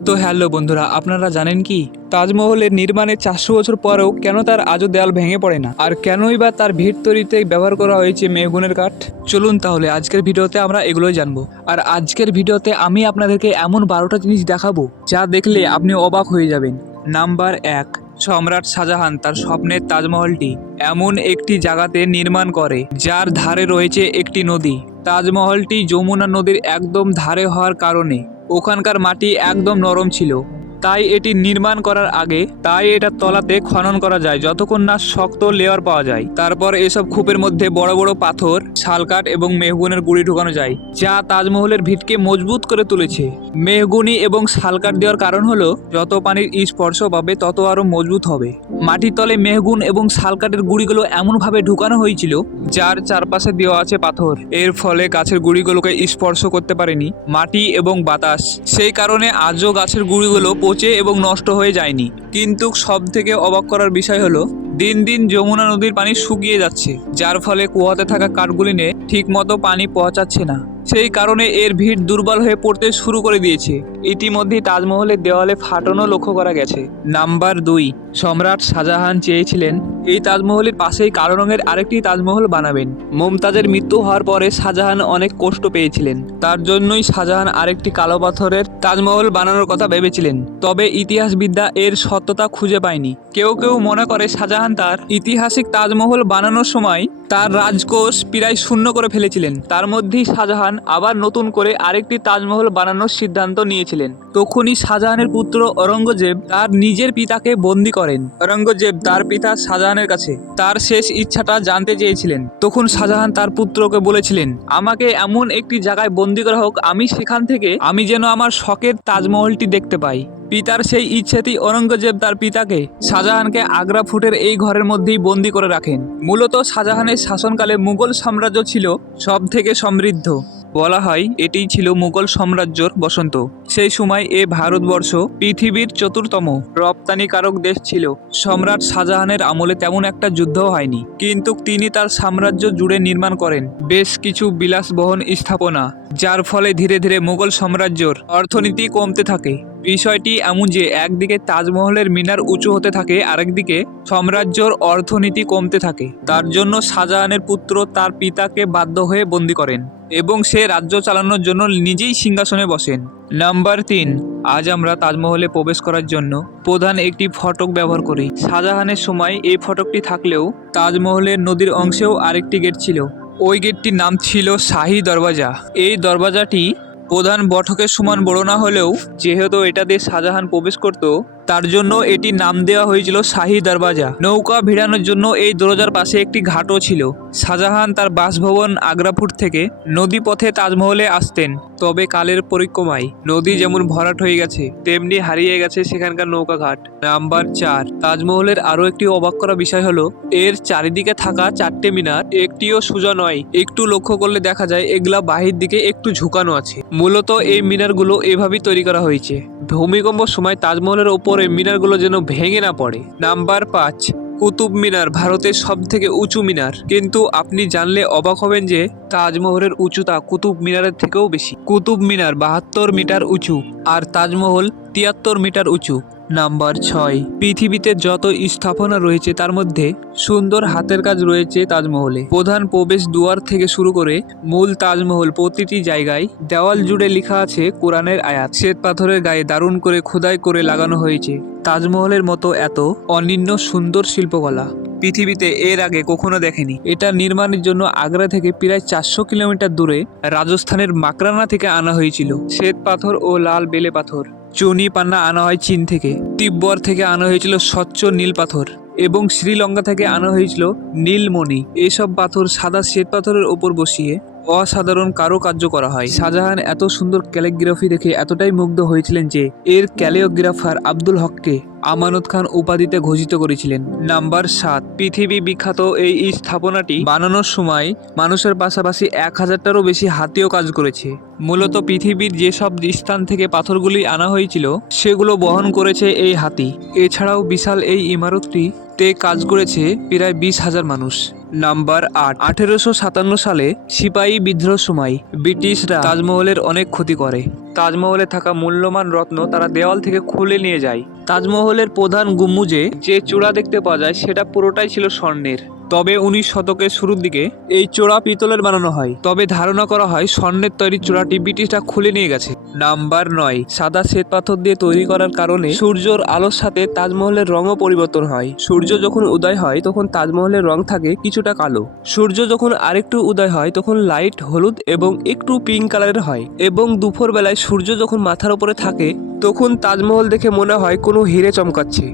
তো হ্যালো বন্ধুরা, আপনারা জানেন কি তাজমহলের নির্মাণের 400 বছর পরেও কেন তার আজও দেয়াল ভেঙে পড়ে না, আর কেনই বা তার ভিত তৈরিতে ব্যবহার করা হয়েছে মেহগুনের কাঠ। চলুন তাহলে আজকের ভিডিওতে আমরা এগুলোই জানবো। আর আজকের ভিডিওতে আমি আপনাদেরকে এমন 12টা জিনিস দেখাবো যা দেখলে আপনি অবাক হয়ে যাবেন। নাম্বার 1, সম্রাট শাহজাহান তার স্বপ্নের তাজমহলটি এমন একটি জায়গাতে নির্মাণ করে যার ধারে রয়েছে একটি নদী। তাজমহলটি যমুনা নদীর একদম ধারে হওয়ার কারণে ওখানকার মাটি একদম নরম ছিল, তাই এটি নির্মাণ করার আগে এটা তলাতে খনন করা যায় যতক্ষণ না শক্ত লেয়ার পাওয়া যায়। তারপর এসব খোপের মধ্যে বড় বড় পাথর, শালকাঠ এবং মেহগুনের গুঁড়ি ঢোকানো যায়, যা তাজমহলের ভিতকে মজবুত করে তুলেছে। মেহগুনি এবং শালকাঠ দেওয়ার কারণ হলো যত পানির স্পর্শ পাবে তত আরো মজবুত হবে। মাটির তলে মেহগুন এবং শালকাঠের গুঁড়িগুলো এমনভাবে ঢুকানো হয়েছিল যার চারপাশে দেওয়া আছে পাথর। এর ফলে গাছের গুঁড়িগুলোকে স্পর্শ করতে পারেনি মাটি এবং বাতাস, সেই কারণে আজও গাছের গুঁড়িগুলো পচে এবং নষ্ট হয়ে যায়নি। কিন্তু সব থেকে অবাক করার বিষয় হলো দিন দিন যমুনা নদীর পানি শুকিয়ে যাচ্ছে, যার ফলে কুয়াতে থাকা কাঠগুলিনে ঠিক মতো পানি পৌঁছাচ্ছে না। সেই কারণে এর ভিড় দুর্বল হয়ে পড়তে শুরু করে দিয়েছে। ইতিমধ্যেই তাজমহলের দেওয়ালে ফাটনও লক্ষ্য করা গেছে। নাম্বার 2, সম্রাট শাহজাহান চেয়েছিলেন এই তাজমহলের পাশেই কালো রঙের আরেকটি তাজমহল বানাবেন। মুমতাজের মৃত্যু হওয়ার পরে শাহজাহান অনেক কষ্ট পেয়েছিলেন, তার জন্যই শাহজাহান আরেকটি কালো পাথরের তাজমহল বানানোর কথা ভেবেছিলেন। তবে ইতিহাসবিদরা এর সত্যতা খুঁজে পায়নি। কেউ কেউ মনে করে শাহজাহান তার ঐতিহাসিক তাজমহল বানানোর সময় তার রাজকোষ প্রায় শূন্য করে ফেলেছিলেন। তার মধ্যেই শাহজাহান আবার নতুন করে আরেকটি তাজমহল বানানোর সিদ্ধান্ত নিয়েছিলেন। তখনই শাহজাহানের পুত্র ঔরঙ্গজেব তার নিজের পিতাকে বন্দী করেন। ঔরঙ্গজেব তার পিতা শাহজাহানের কাছে তার শেষ ইচ্ছাটা জানতে চেয়েছিলেন। তখন শাহজাহান তার পুত্রকে বলেছিলেন, আমাকে এমন একটি জায়গায় বন্দী করা হোক আমি সেখান থেকে আমি যেন আমার শখের তাজমহলটি দেখতে পাই। পিতার সেই ইচ্ছেতেই ঔরঙ্গজেব তার পিতাকে শাহজাহানকে আগ্রা ফোর্টের এই ঘরের মধ্যেই বন্দী করে রাখেন। মূলত শাহজাহানের শাসনকালে মুঘল সাম্রাজ্য ছিল সব থেকে সমৃদ্ধ। বলা হয় এটিই ছিল মুঘল সাম্রাজ্যর বসন্ত। সেই সময় ভারতবর্ষ পৃথিবীর 4র্থতম রপ্তানিকারক দেশ ছিল। সম্রাট শাহজাহানের আমলে তেমন একটা যুদ্ধও হয়নি, কিন্তু তিনি তার সাম্রাজ্য জুড়ে নির্মাণ করেন বেশ কিছু বিলাসবহুল স্থাপনা, যার ফলে ধীরে ধীরে মুঘল সাম্রাজ্যর অর্থনীতি কমতে থাকে। বিষয়টি এমন যে একদিকে তাজমহলের মিনার উঁচু হতে থাকে, আরেকদিকে সাম্রাজ্যর অর্থনীতি কমতে থাকে। তার জন্য শাহজাহানের পুত্র তার পিতাকে বাধ্য হয়ে বন্দী করেন এবং সে রাজ্য চালানোর জন্য নিজেই সিংহাসনে বসেন। নাম্বার 3, আজ আমরা তাজমহলে প্রবেশ করার জন্য প্রধান একটি ফটক ব্যবহার করি। শাহজাহানের সময় এই ফটকটি থাকলেও তাজমহলের নদীর অংশেও আরেকটি গেট ছিল। ওই গেটটির নাম ছিল শাহী দরওয়াজা। এই দরওয়াজাটি প্রধান ফটকের সমান বড় না হলেও যেহেতু এটা দিয়ে শাহজাহান প্রবেশ করত, তার জন্য এটি নাম দেওয়া হয়েছিল শাহী দরওয়াজা। নৌকা ভিড়ানোর জন্য এই দরজার পাশে একটি ঘাটও ছিল। শাহজাহান তার বাসভবন আগ্রা ফোর্ট থেকে নদী পথে তাজমহলে আসতেন। তবে কালের পরিক্রমায় নদী যেমন ভরাট হয়ে গেছে তেমনি হারিয়ে গেছে সেখানকার নৌকা ঘাট। নাম্বার 4, তাজমহলের আরো একটি অবাক করা বিষয় হলো এর চারিদিকে থাকা 4টে মিনার একটিও সোজা নয়। একটু লক্ষ্য করলে দেখা যায় এগুলা বাহির দিকে একটু ঝুঁকানো আছে। মূলত এই মিনারগুলো এভাবেই তৈরি করা হয়েছে ভূমিকম্প সময় তাজমহলের ওপরে মিনারগুলো যেন ভেঙে না পড়ে। নাম্বার 5, কুতুব মিনার ভারতের সব থেকে উঁচু মিনার, কিন্তু আপনি জানলে অবাক হবেন যে তাজমহলের উচ্চতা কুতুব মিনারের থেকেও বেশি। কুতুব মিনার 72 মিটার উঁচু আর তাজমহল 73 মিটার উঁচু। নাম্বার 6, পৃথিবীতে যত স্থাপনা রয়েছে তার মধ্যে সুন্দর হাতের কাজ রয়েছে তাজমহলে। প্রধান প্রবেশ দুয়ার থেকে শুরু করে মূল তাজমহল প্রতিটি জায়গায় দেওয়াল জুড়ে লেখা আছে কোরআনের আয়াত। শ্বেত পাথরের গায়ে দারুণ করে খোদাই করে লাগানো হয়েছে। তাজমহলের মতো এত অনন্য সুন্দর শিল্পকলা পৃথিবীতে এর আগে কখনো দেখেনি। এটা নির্মাণের জন্য আগ্রা থেকে প্রায় 400 কিলোমিটার দূরে রাজস্থানের মাকরানা থেকে আনা হয়েছিল শ্বেত পাথর ও লাল বেলে পাথর। চুনি পান্না আনা হয় চীন থেকে, তিব্বত থেকে আনা হয়েছিল স্বচ্ছ নীল পাথর এবং শ্রীলঙ্কা থেকে আনা হয়েছিল নীলমণি। এসব পাথর সাদা শ্বেত পাথরের ওপর বসিয়ে অসাধারণ কারুকার্য করা হয়। শাহজাহান এত সুন্দর ক্যালিগ্রাফি দেখে এতটাই মুগ্ধ হয়েছিলেন যে এর ক্যালিওগ্রাফার আব্দুল হককে আমানত খান উপাধিতে ঘোষিত করেছিলেন। নাম্বার 7, পৃথিবী বিখ্যাত এই স্থাপনাটি বানানোর সময় মানুষের পাশাপাশি 1000টারও বেশি হাতিও কাজ করেছে। মূলত পৃথিবীর যেসব স্থান থেকে পাথরগুলি আনা হয়েছিল সেগুলো বহন করেছে এই হাতি। এছাড়াও বিশাল এই ইমারতটিতে কাজ করেছে প্রায় 20,000 মানুষ। নাম্বার 8, 1857 সালে সিপাহী বিদ্রোহের সময় ব্রিটিশরা তাজমহলের অনেক ক্ষতি করে। তাজমহলে থাকা মূল্যবান রত্ন তারা দেওয়াল থেকে খুলে নিয়ে যায়। তাজমহলের প্রধান গুম্বুজে যে চূড়া দেখতে পাওয়া যায় সেটা পুরোটাই ছিল স্বর্ণের। তবে 19 শতকের শুরুর দিকে এই চূড়া পিতলের বানানো হয়। তবে ধারণা করা হয় স্বর্ণের তৈরি চূড়াটি ব্রিটিশরা খুলে নিয়ে গেছে। নাম্বার 9, সাদা শ্বেত পাথর দিয়ে তৈরি করার কারণে সূর্যের আলোর সাথে তাজমহলের রঙও পরিবর্তন হয়। সূর্য যখন উদয় হয় তখন তাজমহলের রং থাকে কিছুটা কালো। সূর্য যখন আরেকটু উদয় হয় তখন লাইট হলুদ এবং একটু পিঙ্ক কালারের হয়। এবং দুপুর বেলায় সূর্য যখন মাথার উপরে থাকে তখন তাজমহল দেখে মনে হয় কোনো হিরে চমকাচ্ছে।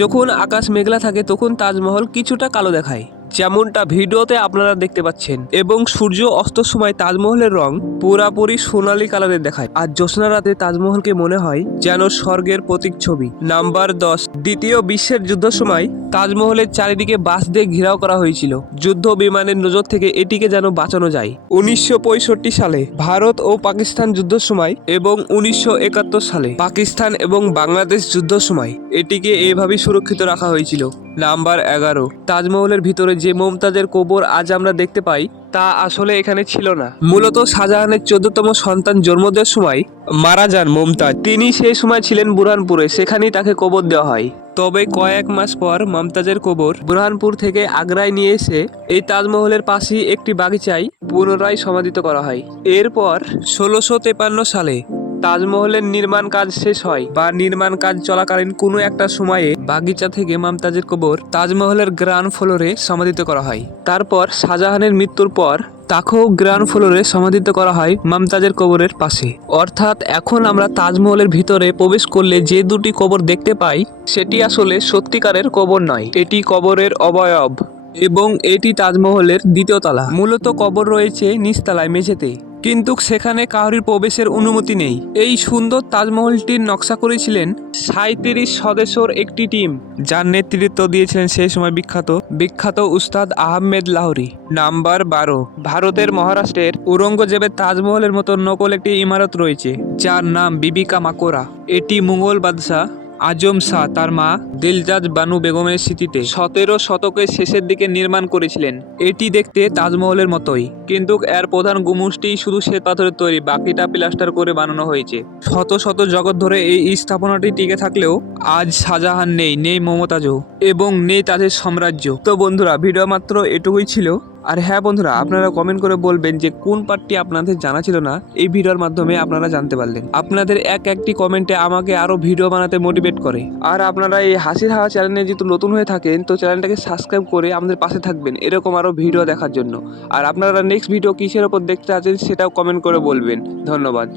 যখন আকাশ মেঘলা থাকে তখন তাজমহল কিছুটা কালো দেখায়, যেমনটা ভিডিওতে আপনারা দেখতে পাচ্ছেন। এবং সূর্য অস্তর সময় তাজমহলের রং পুরাপুরি সোনালী কালারের দেখায়। আর জ্যোৎস্না রাতে তাজমহলকে মনে হয় যেন স্বর্গের প্রতীকছবি। নাম্বার 10, দ্বিতীয় বিশ্বের যুদ্ধের সময় তাজমহলের চারিদিকে বাঁশ দিয়ে ঘেরাও করা হয়েছিল। যুদ্ধ বিমানের নজর থেকে এটিকে যেন বাঁচানো যায়। 1965 সালে ভারত ও পাকিস্তান যুদ্ধের সময় এবং 1971 সালে পাকিস্তান এবং বাংলাদেশ যুদ্ধের সময় এটিকে এভাবেই সুরক্ষিত রাখা হয়েছিল। নাম্বার 11, তাজমহলের ভিতরে যে মমতাজের কবর আজ আমরা দেখতে পাই তা আসলে এখানে ছিল না। মূলত শাহজাহানের 14তম সন্তান জন্ম দেওয়ার সময় মারা যান মমতাজ। তিনি সেই সময় ছিলেন বুরহানপুরে, সেখানেই তাকে কবর দেওয়া হয়। তবে কয়েক মাস পর মমতাজের কবর বুরহানপুর থেকে আগ্রায় নিয়ে এসে এই তাজমহলের পাশেই একটি বাগিচায় পুনরায় সমাধিত করা হয়। এরপর 1653 সালে তাজমহলের নির্মাণ কাজ শেষ হয় বা নির্মাণ কাজ চলাকালীন কোনো একটা সময়ে বাগিচা থেকে মমতাজের কবর তাজমহলের গ্রাউন্ড ফ্লোরে সমাধিত করা হয়। তারপর শাহজাহানের মৃত্যুর পর তাকেও গ্রাউন্ড ফ্লোরে সমাধিত করা হয় মমতাজের কবরের পাশে। অর্থাৎ এখন আমরা তাজমহলের ভিতরে প্রবেশ করলে যে দুটি কবর দেখতে পাই সেটি আসলে সত্যিকারের কবর নয়, এটি কবরের অবয়ব। এবং এটি তাজমহলের দ্বিতীয় তলা। মূলত কবর রয়েছে নিচতলায় মেঝেতে, কিন্তু সেখানে কারোর প্রবেশের অনুমতি নেই। এই সুন্দর তাজমহলটির নকশা করেছিলেন 37 সদস্যের একটি টিম, যার নেতৃত্ব দিয়েছিলেন সেই সময় বিখ্যাত উস্তাদ আহমেদ লাহোরী। নাম্বার 12, ভারতের মহারাষ্ট্রের ঔরঙ্গজেবের তাজমহলের মতো নকল একটি ইমারত রয়েছে যার নাম বিবি কা মাকবরা। এটি মুঘল বাদশাহ আজম শাহ তার মা দিলজাজ বানু বেগমের স্মৃতিতে 17 শতকের শেষের দিকে নির্মাণ করেছিলেন। এটি দেখতে তাজমহলের মতোই, কিন্তু এর প্রধান গুম্বুজটি শুধু শ্বেত পাথরের তৈরি, বাকিটা প্লাস্টার করে বানানো হয়েছে। শত শত জগৎ ধরে এই স্থাপনাটি টিকে থাকলেও আজ শাহজাহান নেই মমতাজও, এবং নেই তাদের সাম্রাজ্য। তো বন্ধুরা, ভিডিও মাত্র এটুকুই ছিল। আর হ্যাঁ বন্ধুরা, আপনারা কমেন্ট করে বলবেন যে কোন পার্টটি আপনাদের জানা ছিল না এই ভিডিওর মাধ্যমে আপনারা জানতে পারলেন। আপনাদের একটি কমেন্টে আমাকে আরো ভিডিও বানাতে মোটিভেট করে। আর আপনারা এই হাসির হাওয়া চ্যানেলে যেহেতু নতুন হয়ে থাকেন তো চ্যানেলটাকে সাবস্ক্রাইব করে আমাদের পাশে থাকবেন এরকম আরো ভিডিও দেখার জন্য। আর আপনারা নেক্সট ভিডিও কিসের ওপর দেখতে আছেন সেটাও কমেন্ট করে বলবেন। ধন্যবাদ।